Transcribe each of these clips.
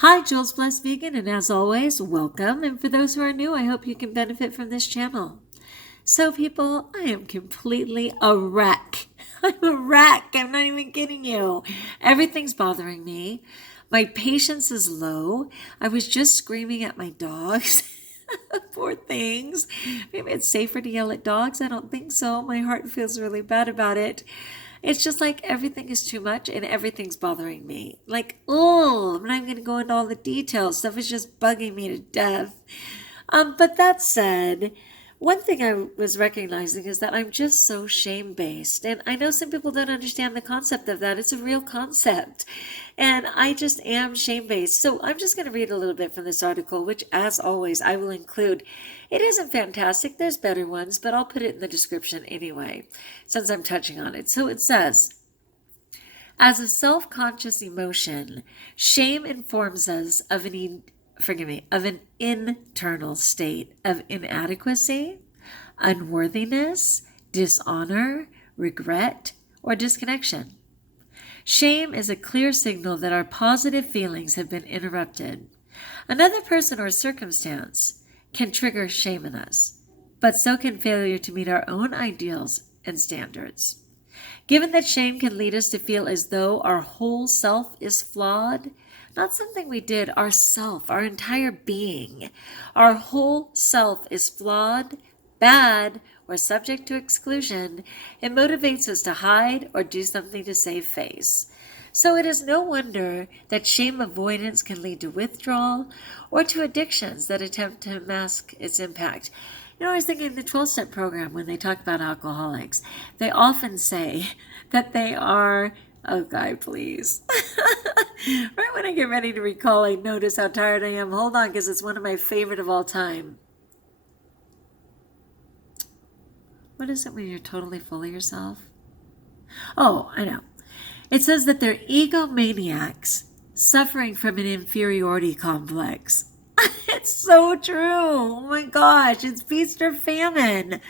Hi, Jules Blessed Vegan, and as always, welcome. And for those who are new, I hope you can benefit from this channel. So, people, I am completely a wreck. I'm a wreck. I'm not even kidding you. Everything's bothering me. My patience is low. I was just screaming at my dogs. Poor things. Maybe it's safer to yell at dogs. I don't think so. My heart feels really bad about it. It's just like everything is too much and everything's bothering me. Like, oh, I'm not even going to go into all the details. Stuff is just bugging me to death. But that said, one thing I was recognizing is that I'm just so shame based. And I know some people don't understand the concept of that. It's a real concept. And I just am shame based. So I'm just going to read a little bit from this article, which, as always, I will include. It isn't fantastic. There's better ones, but I'll put it in the description anyway, since I'm touching on it. So it says, as a self-conscious emotion, shame informs us of an internal state of inadequacy, unworthiness, dishonor, regret, or disconnection. Shame is a clear signal that our positive feelings have been interrupted. Another person or circumstance can trigger shame in us, but so can failure to meet our own ideals and standards. Given that shame can lead us to feel as though our whole self is flawed, not something we did, our self, our entire being, our whole self is flawed, bad, or subject to exclusion, it motivates us to hide or do something to save face. So it is no wonder that shame avoidance can lead to withdrawal or to addictions that attempt to mask its impact. I was thinking the 12-step program, when they talk about alcoholics, they often say that they are, oh, guy, please. Right when I get ready to recall, I notice how tired I am. Hold on, because it's one of my favorite of all time. What is it when you're totally full of yourself? Oh, I know. It says that they're egomaniacs suffering from an inferiority complex. It's so true. Oh my gosh, it's feast or famine.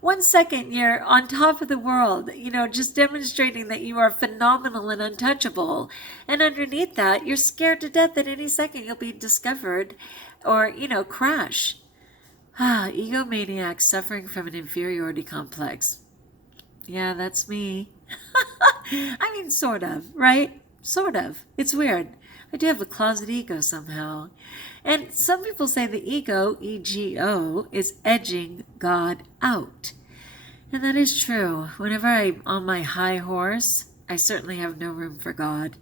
1 second you're on top of the world, just demonstrating that you are phenomenal and untouchable. And underneath that, you're scared to death that any second you'll be discovered or, crash. Egomaniacs suffering from an inferiority complex. Yeah, that's me. I mean, sort of, right? Sort of. It's weird. I do have a closet ego somehow. And some people say the ego, ego, is edging God out. And that is true. Whenever I'm on my high horse, I certainly have no room for God.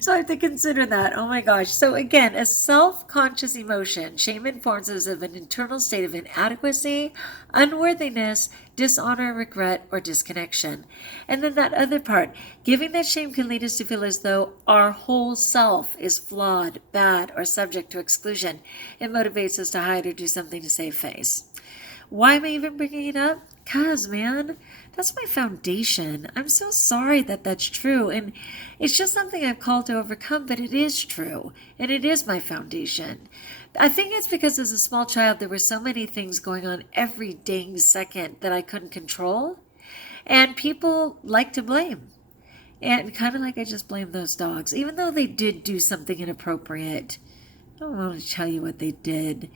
So I have to consider that. Oh my gosh. So again, a self-conscious emotion. Shame informs us of an internal state of inadequacy, unworthiness, dishonor, regret, or disconnection. And then that other part, giving that shame can lead us to feel as though our whole self is flawed, bad, or subject to exclusion. It motivates us to hide or do something to save face. Why am I even bringing it up? Because, man, that's my foundation. I'm so sorry that that's true. And it's just something I've called to overcome, but it is true. And it is my foundation. I think it's because as a small child, there were so many things going on every dang second that I couldn't control. And people like to blame. And kind of like I just blame those dogs, even though they did do something inappropriate. I don't want to tell you what they did.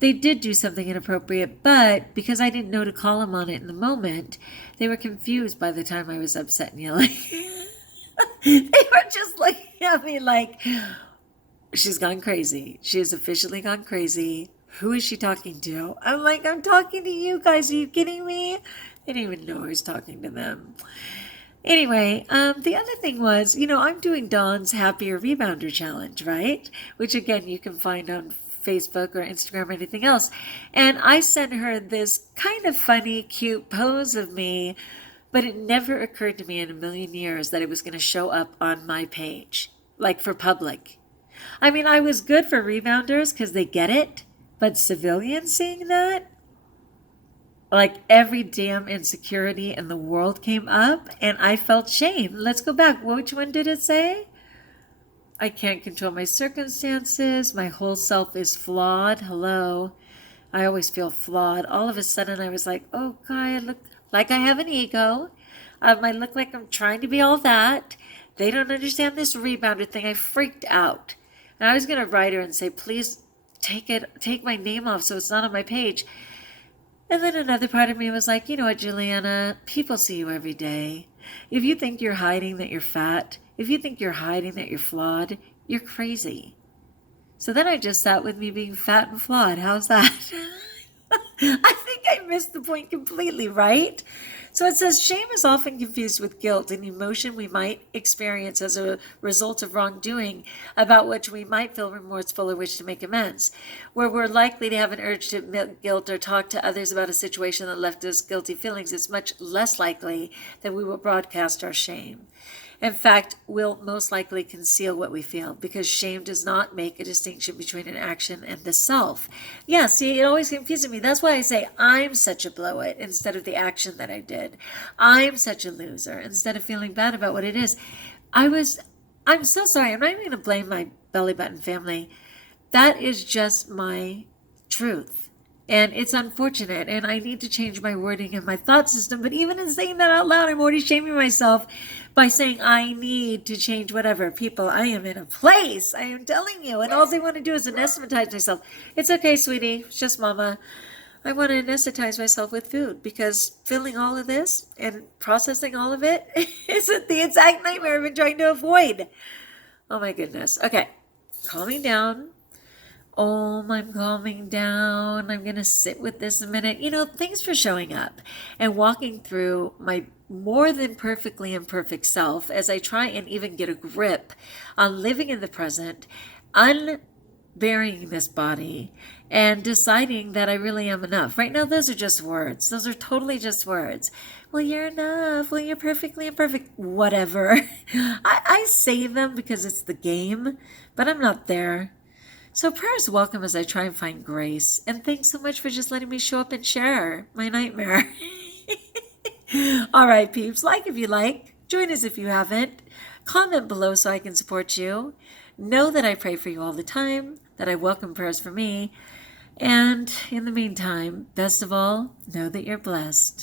They did do something inappropriate, but because I didn't know to call them on it in the moment, they were confused by the time I was upset and yelling. They were just looking at me like, she's gone crazy. She has officially gone crazy. Who is she talking to? I'm like, I'm talking to you guys. Are you kidding me? They didn't even know I was talking to them. Anyway, the other thing was, I'm doing Dawn's Happier Rebounder Challenge, right? Which, again, you can find on Facebook or Instagram or anything else. And I sent her this kind of funny, cute pose of me, but it never occurred to me in a million years that it was going to show up on my page, like for public. I mean, I was good for rebounders because they get it, but civilians seeing that, like every damn insecurity in the world came up and I felt shame. Let's go back. Which one did it say? I can't control my circumstances. My whole self is flawed. Hello. I always feel flawed. All of a sudden I was like, oh God, I look like I have an ego. I look like I'm trying to be all that. They don't understand this rebounder thing. I freaked out. And I was going to write her and say, please take my name off so it's not on my page. And then another part of me was like, you know what, Juliana, people see you every day. If you think you're hiding that you're fat, if you think you're hiding that you're flawed, you're crazy. So then I just sat with me being fat and flawed. How's that? I think I missed the point completely, right? So it says shame is often confused with guilt, an emotion we might experience as a result of wrongdoing about which we might feel remorseful or wish to make amends. Where we're likely to have an urge to admit guilt or talk to others about a situation that left us guilty feelings, it's much less likely that we will broadcast our shame. In fact, we'll most likely conceal what we feel because shame does not make a distinction between an action and the self. Yeah, see, it always confuses me. That's why I say I'm such a blow it instead of the action that I did. I'm such a loser instead of feeling bad about what it is. I'm so sorry. I'm not even going to blame my belly button family. That is just my truth. And it's unfortunate, and I need to change my wording and my thought system. But even in saying that out loud, I'm already shaming myself by saying I need to change whatever. People, I am in a place. I am telling you. And all I want to do is anesthetize myself. It's okay, sweetie. It's just mama. I want to anesthetize myself with food because feeling all of this and processing all of it is the exact nightmare I've been trying to avoid. Oh, my goodness. Okay. Calming down. I'm calming down. I'm going to sit with this a minute. Thanks for showing up and walking through my more than perfectly imperfect self as I try and even get a grip on living in the present, unburying this body, and deciding that I really am enough. Right now, those are just words. Those are totally just words. Well, you're enough. Well, you're perfectly imperfect. Whatever. I say them because it's the game, but I'm not there. So prayer is welcome as I try and find grace. And thanks so much for just letting me show up and share my nightmare. All right, peeps. Like if you like. Join us if you haven't. Comment below so I can support you. Know that I pray for you all the time. That I welcome prayers for me. And in the meantime, best of all, know that you're blessed.